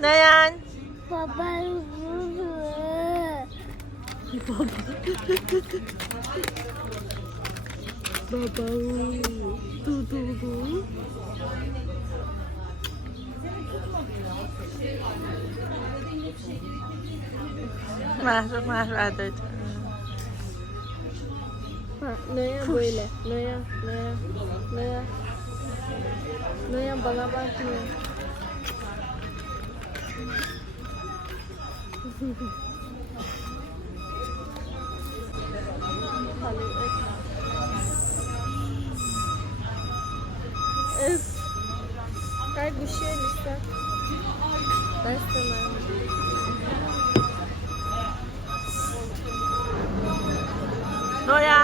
Noyan. Baba. Baba. Du du du. Mahrum mahrum adet. Ha, Noyan böyle. Noyan, Noyan, Noyan. Meryem bana bakmıyor. Öf. Her bir şey lütfen. Ben istemem. Doya.